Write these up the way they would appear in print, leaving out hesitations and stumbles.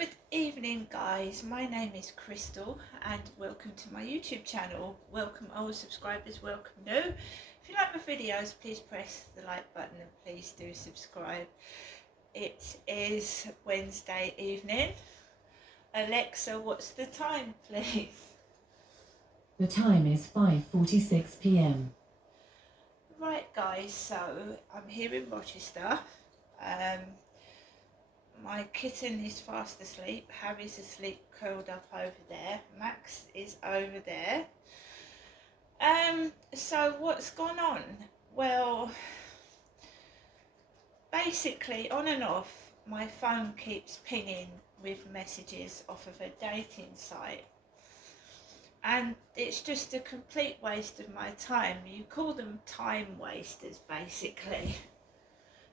Good evening guys, my name is Crystal and welcome to my YouTube channel. Welcome old subscribers, welcome new. If you like my videos, please press the like button and please do subscribe. It is Wednesday evening. Alexa, what's the time please? The time is 5:46 p.m. Right guys, so I'm here in Rochester. My kitten is fast asleep, Harry's asleep curled up over there, Max is over there. So what's gone on? Well, basically on and off, my phone keeps pinging with messages off of a dating site. And it's just a complete waste of my time. You call them time wasters, basically.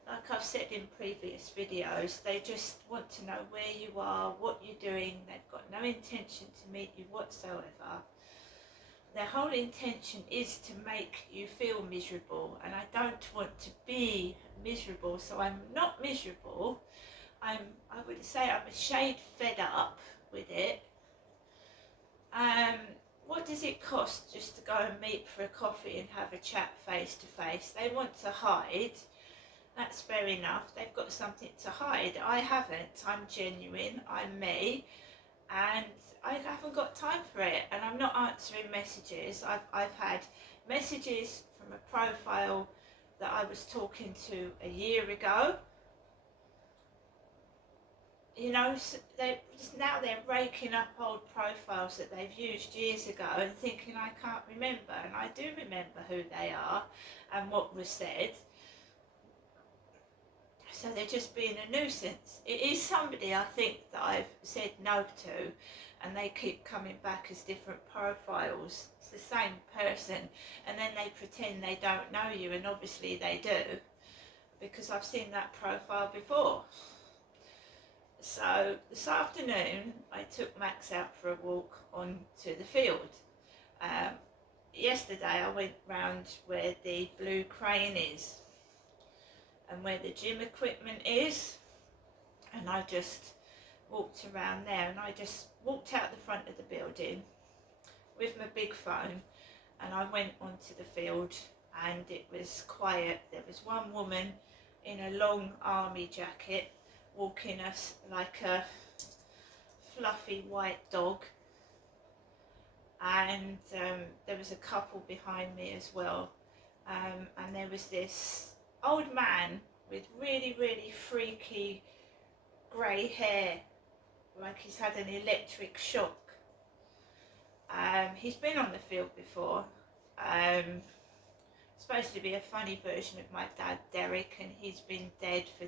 Like I've said in previous videos, they just want to know where you are, what you're doing. They've got no intention to meet you whatsoever. Their whole intention is to make you feel miserable, and I don't want to be miserable, so I'm not miserable. I would say I'm a shade fed up with it. What does it cost just to go and meet for a coffee and have a chat face to face? They want to hide. That's fair enough. They've got something to hide. I haven't. I'm genuine. I'm me. And I haven't got time for it. And I'm not answering messages. I've had messages from a profile that I was talking to a year ago. You know, now they're raking up old profiles that they've used years ago and thinking I can't remember. And I do remember who they are and what was said. So they're just being a nuisance. It is somebody I think that I've said no to, and they keep coming back as different profiles. It's the same person, and then they pretend they don't know you, and obviously they do, because I've seen that profile before. So this afternoon I took Max out for a walk onto the field. Yesterday I went round where the Blue Crane is and where the gym equipment is, and I just walked around there, and I just walked out the front of the building with my big phone, and I went onto the field, and it was quiet. There was one woman in a long army jacket walking us like a fluffy white dog, and there was a couple behind me as well, and there was this old man with really freaky grey hair, like he's had an electric shock. He's been on the field before. Supposed to be a funny version of my dad Derek, and he's been dead for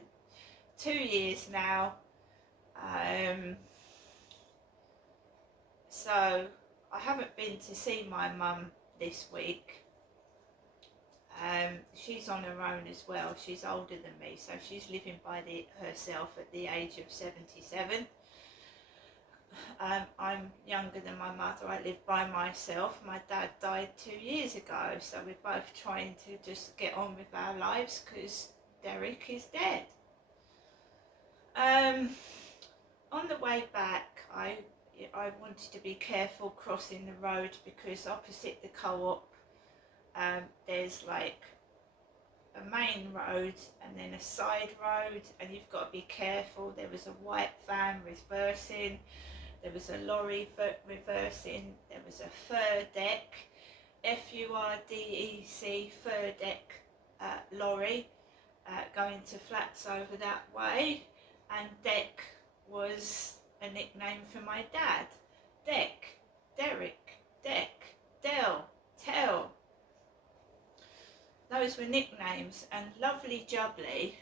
2 years now. So I haven't been to see my mum this week. She's on her own as well. She's older than me, so she's living by herself at the age of 77. I'm younger than my mother. I live by myself. My dad died 2 years ago, so we're both trying to just get on with our lives because Derek is dead. On the way back, I wanted to be careful crossing the road because opposite the co-op there's like a main road and then a side road, and you've got to be careful. There was a white van reversing, there was a lorry reversing, there was a Furdec, F-U-R-D-E-C, Furdec lorry going to flats over that way, and Deck was a nickname for my dad. Deck, Derek, Deck, Del, Tell. Those were nicknames, and Lovely Jubbly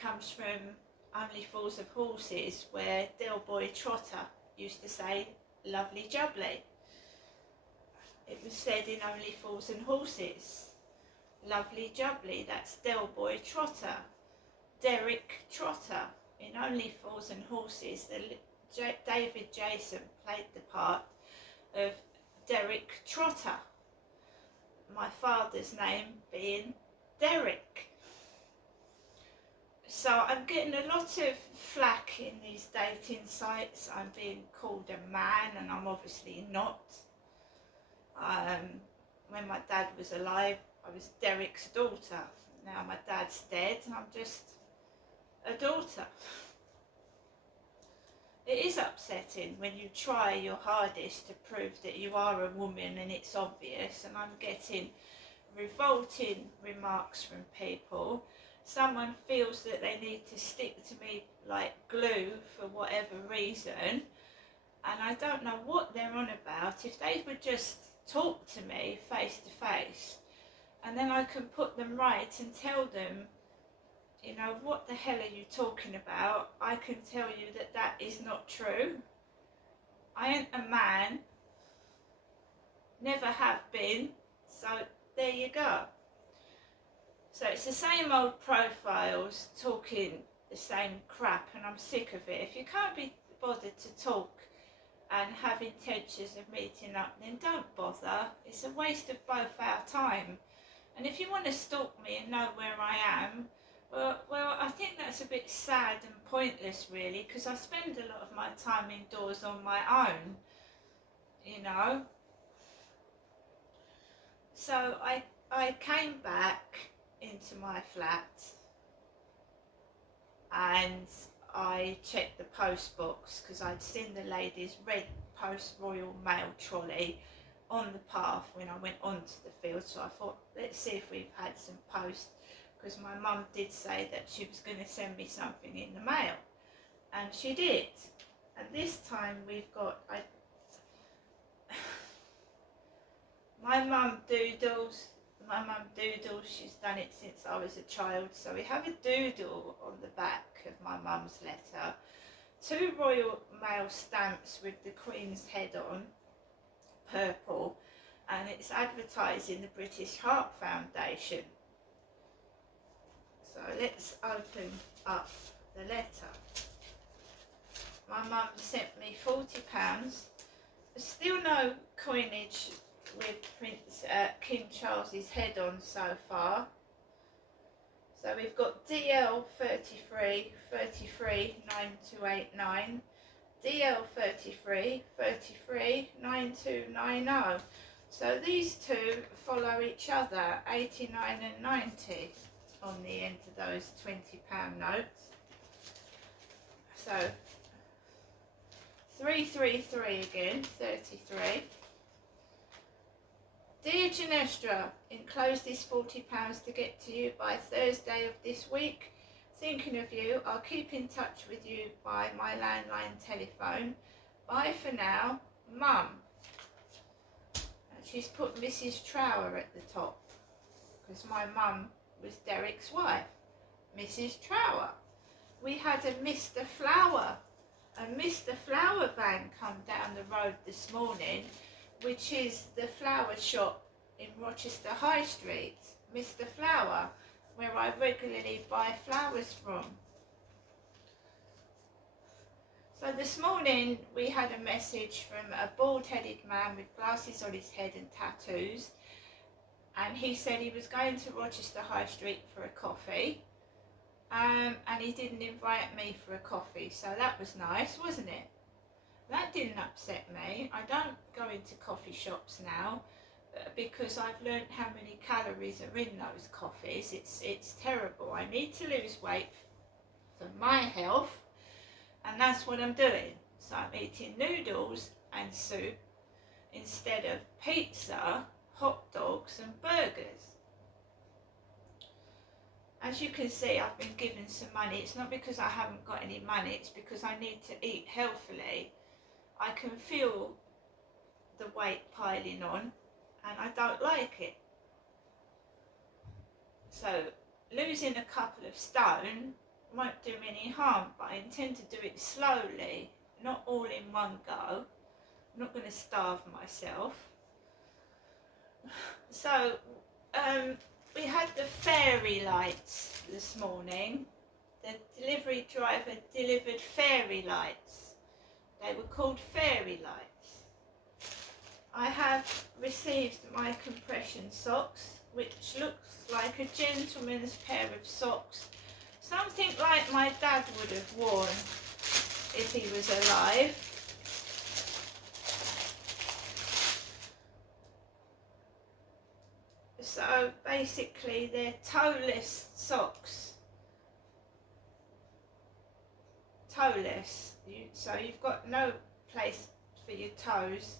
comes from Only Fools of Horses, where Del Boy Trotter used to say Lovely Jubbly. It was said in Only Fools and Horses. Lovely Jubbly, that's Del Boy Trotter. Derek Trotter. In Only Fools and Horses, David Jason played the part of Derek Trotter. My father's name being Derek. So I'm getting a lot of flack in these dating sites. I'm being called a man, and I'm obviously not. When my dad was alive, I was Derek's daughter. Now my dad's dead, I'm just a daughter. It is upsetting when you try your hardest to prove that you are a woman and it's obvious, and I'm getting revolting remarks from people. Someone feels that they need to stick to me like glue for whatever reason, and I don't know what they're on about. If they would just talk to me face to face, and then I can put them right and tell them, you know, what the hell are you talking about? I can tell you that that is not true. I ain't a man, never have been, so there you go. So it's the same old profiles talking the same crap, and I'm sick of it. If you can't be bothered to talk and have intentions of meeting up, then don't bother. It's a waste of both our time. And if you want to stalk me and know where I am, well, I think that's a bit sad and pointless, really, because I spend a lot of my time indoors on my own, you know. So I came back into my flat and I checked the post box because I'd seen the lady's red Post Royal Mail trolley on the path when I went onto the field. So I thought, let's see if we've had some post, because my mum did say that she was going to send me something in the mail, and she did. And this time we've got my mum doodles. She's done it since I was a child. So we have a doodle on the back of my mum's letter, 2 Royal Mail stamps with the Queen's head on, purple, and it's advertising the British Heart Foundation. So let's open up the letter. My mum sent me £40. There's still no coinage with King Charles's head on so far. So we've got DL 33 9289, DL 33 9290. So these two follow each other, 89 and 90 on the end of those £20 notes. So 333 again, 33. Dear Ginestra, enclose this £40 to get to you by Thursday of this week. Thinking of you, I'll keep in touch with you by my landline telephone. Bye for now, Mum. And she's put Mrs. Trower at the top, because my mum was Derek's wife, Mrs. Trower. We had a Mr. Flower van come down the road this morning, which is the flower shop in Rochester High Street, Mr. Flower, where I regularly buy flowers from. So this morning we had a message from a bald-headed man with glasses on his head and tattoos, and he said he was going to Rochester High Street for a coffee, and he didn't invite me for a coffee, so that was nice, wasn't it? That didn't upset me. I don't go into coffee shops now because I've learned how many calories are in those coffees. It's terrible. I need to lose weight for my health, and that's what I'm doing. So I'm eating noodles and soup instead of pizza, hot dogs and burgers. As you can see, I've been given some money. It's not because I haven't got any money, it's because I need to eat healthily. I can feel the weight piling on and I don't like it. So losing a couple of stone won't do me any harm, but I intend to do it slowly, not all in one go. I'm not going to starve myself. So we had the fairy lights this morning. The delivery driver delivered fairy lights. They were called fairy lights. I have received my compression socks, which looks like a gentleman's pair of socks Something like my dad would have worn if he was alive. So basically they're toeless socks. Toeless. So you've got no place for your toes.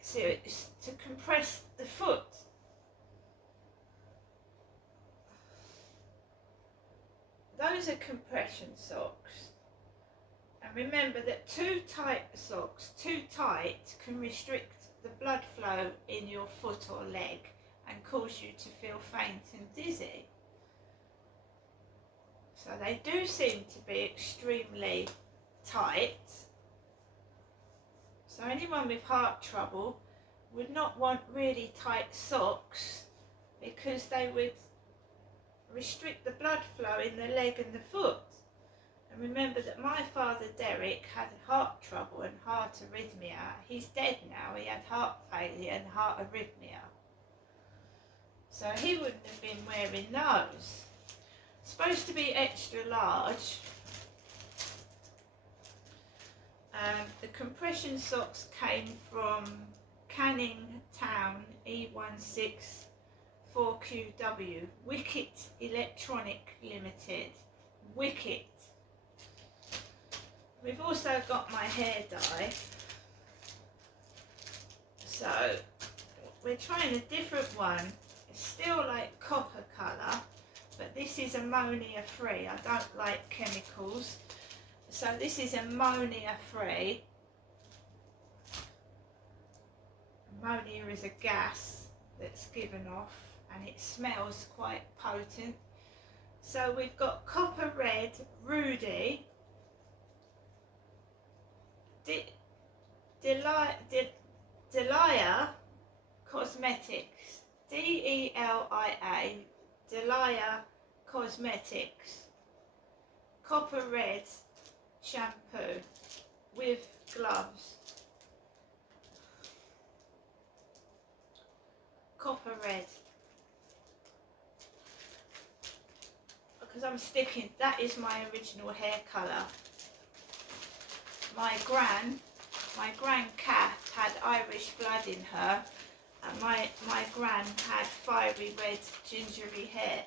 So it's to compress the foot. Those are compression socks. And remember that too tight socks, too tight, can restrict the blood flow in your foot or leg and cause you to feel faint and dizzy. So they do seem to be extremely tight. So anyone with heart trouble would not want really tight socks because they would restrict the blood flow in the leg and the foot. And remember that my father Derek had heart trouble and heart arrhythmia. He's dead now. He had heart failure and heart arrhythmia. So he wouldn't have been wearing those. Supposed to be extra large. The compression socks came from Canning Town E16 4QW, Wicket Electronic Limited. Wicket. We've also got my hair dye. So we're trying a different one. It's still like copper colour, but this is ammonia free. I don't like chemicals. So this is ammonia free. Ammonia is a gas that's given off and it smells quite potent. So we've got copper red Rudy, Delia Cosmetics, Delia, Delia Cosmetics, copper red shampoo with gloves. Copper red. Because I'm sticking, that is my original hair colour. My gran Kath had Irish blood in her, and my gran had fiery red gingery hair.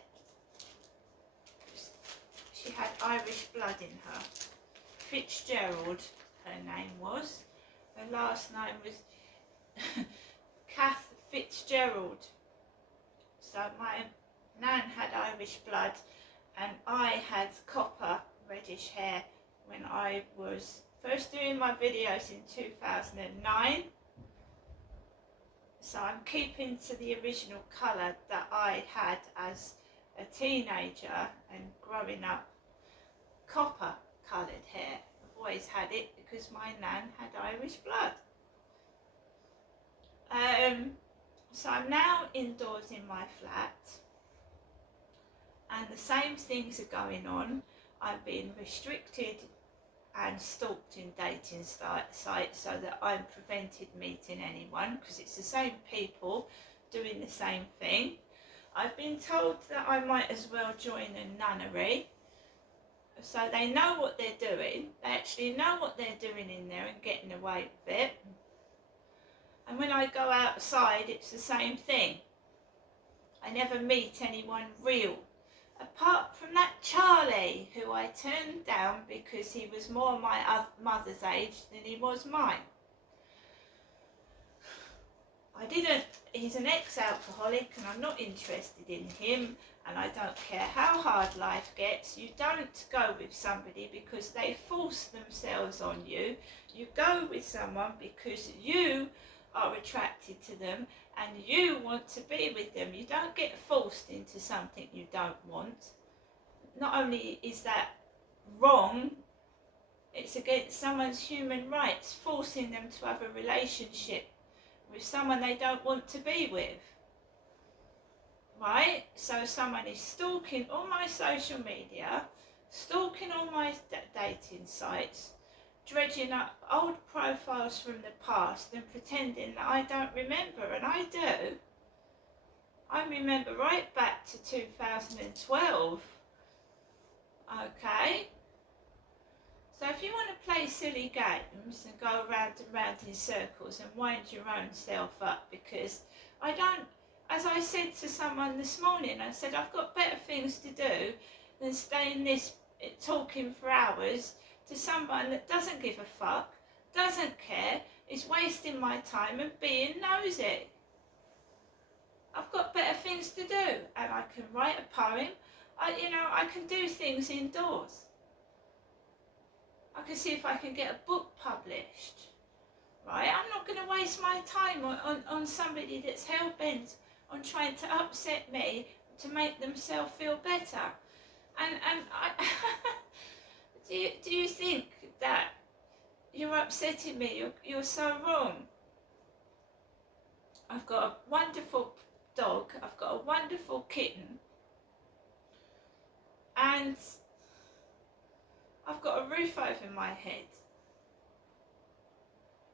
She had Irish blood in her. Fitzgerald, her name was. Her last name was Kath Fitzgerald. So my nan had Irish blood and I had copper reddish hair when I was first doing my videos in 2009. So I'm keeping to the original colour that I had as a teenager and growing up. Copper coloured hair. I've always had it because my nan had Irish blood. So I'm now indoors in my flat and the same things are going on. I've been restricted and stalked in dating sites so that I'm prevented meeting anyone because it's the same people doing the same thing. I've been told that I might as well join a nunnery. So they know what they're doing. They actually know what they're doing in there and getting away with it. And when I go outside, it's the same thing. I never meet anyone real. Apart from that Charlie, who I turned down because he was more my mother's age than he was mine. He's an ex-alcoholic and I'm not interested in him, and I don't care how hard life gets. You don't go with somebody because they force themselves on you. You go with someone because you are attracted to them and you want to be with them. You don't get forced into something you don't want. Not only is that wrong, it's against someone's human rights, forcing them to have a relationship with someone they don't want to be with. Right? So someone is stalking all my social media, stalking all my dating sites, dredging up old profiles from the past and pretending that I don't remember, and I do. I remember right back to 2012 Okay? So if you want to play silly games and go round and round in circles and wind your own self up, because I don't, as I said to someone this morning, I said I've got better things to do than stay in this talking for hours to someone that doesn't give a fuck, doesn't care, is wasting my time and being nosy. I've got better things to do, and I can write a poem. I can do things indoors. I can see if I can get a book published, right? I'm not going to waste my time on somebody that's hell-bent on trying to upset me to make themselves feel better. And I do you think that you're upsetting me? You're so wrong. I've got a wonderful dog. I've got a wonderful kitten. And I've got a roof over my head.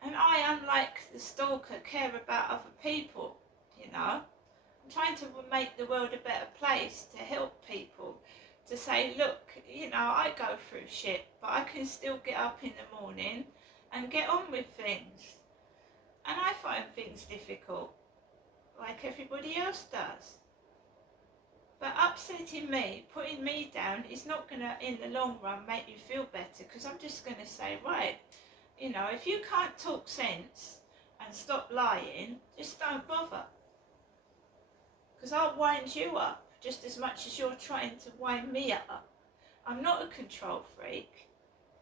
And I, unlike the stalker, care about other people, you know. I'm trying to make the world a better place, to help people, to say, look, I go through shit, but I can still get up in the morning and get on with things. And I find things difficult, like everybody else does. But upsetting me, putting me down, is not going to, in the long run, make you feel better, because I'm just going to say, right, if you can't talk sense and stop lying, just don't bother. Because I'll wind you up just as much as you're trying to wind me up. I'm not a control freak,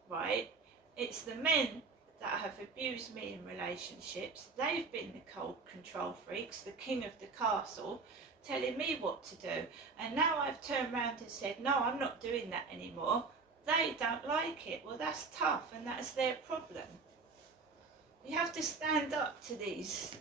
right? It's the men that have abused me in relationships. They've been the cold control freaks, the king of the castle, telling me what to do. And now I've turned around and said, no, I'm not doing that anymore. They don't like it. Well, that's tough, and that's their problem. You have to stand up to these.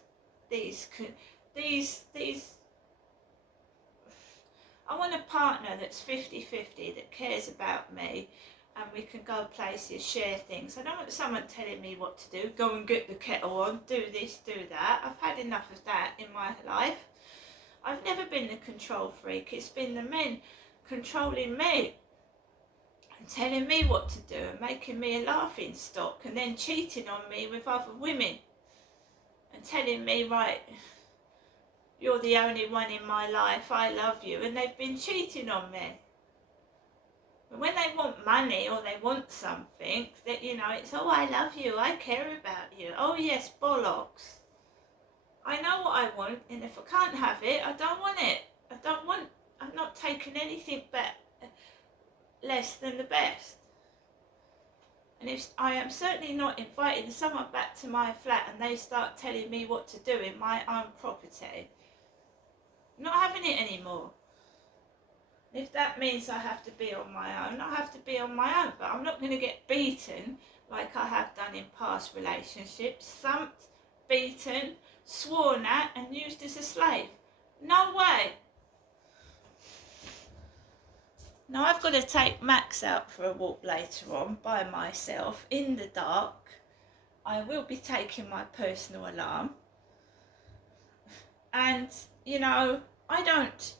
I want a partner that's 50-50, that cares about me, and we can go places, share things. I don't want someone telling me what to do. Go and get the kettle on, do this, do that. I've had enough of that in my life. I've never been the control freak. It's been the men controlling me and telling me what to do and making me a laughing stock, and then cheating on me with other women and telling me, right, you're the only one in my life, I love you, and they've been cheating on me. But when they want money or they want something, that it's, oh, I love you, I care about you. Oh yes, bollocks. I know what I want, and if I can't have it, I don't want it. I'm not taking anything less than the best. And if I am certainly not inviting someone back to my flat and they start telling me what to do in my own property, I'm not having it anymore. If that means I have to be on my own, I have to be on my own. But I'm not going to get beaten like I have done in past relationships. Thumped, beaten, sworn at and used as a slave. No way. Now I've got to take Max out for a walk later on by myself in the dark. I will be taking my personal alarm. And, I don't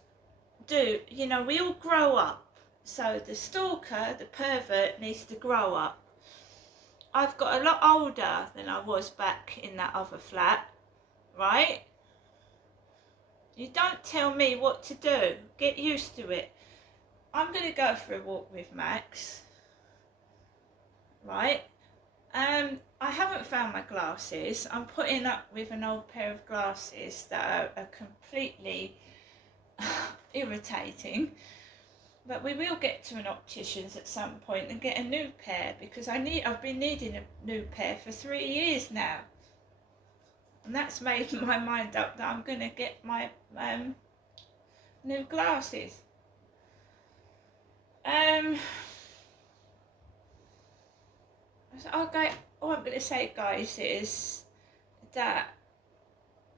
do, we all grow up. So the stalker, the pervert, needs to grow up. I've got a lot older than I was back in that other flat, right? You don't tell me what to do. Get used to it. I'm going to go for a walk with Max, right? I haven't found my glasses. I'm putting up with an old pair of glasses that are completely irritating. But we will get to an optician's at some point and get a new pair, because I've been needing a new pair for 3 years now. And that's made my mind up that I'm going to get my new glasses. All I'm going to say, guys, is that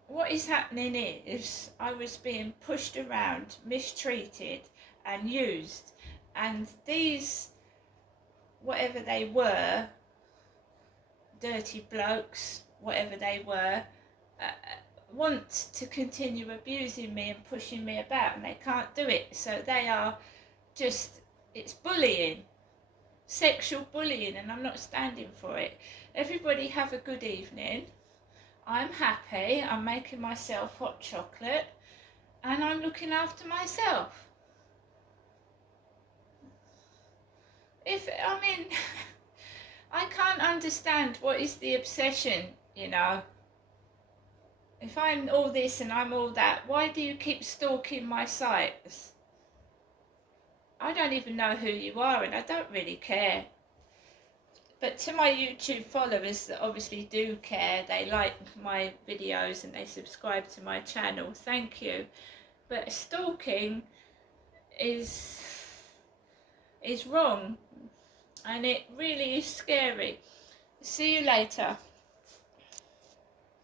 what is happening is I was being pushed around, mistreated and used, and these, whatever they were, dirty blokes, whatever they were, want to continue abusing me and pushing me about, and they can't do it. So they are just It's bullying, sexual bullying, and I'm not standing for it. Everybody have a good evening. I'm happy, I'm making myself hot chocolate, and I'm looking after myself. I can't understand what is the obsession, you know. If I'm all this and I'm all that, why do you keep stalking my sites? I don't even know who you are, and I don't really care. But to my YouTube followers that obviously do care, they like my videos and they subscribe to my channel, thank you. But stalking is wrong, and it really is scary. See you later.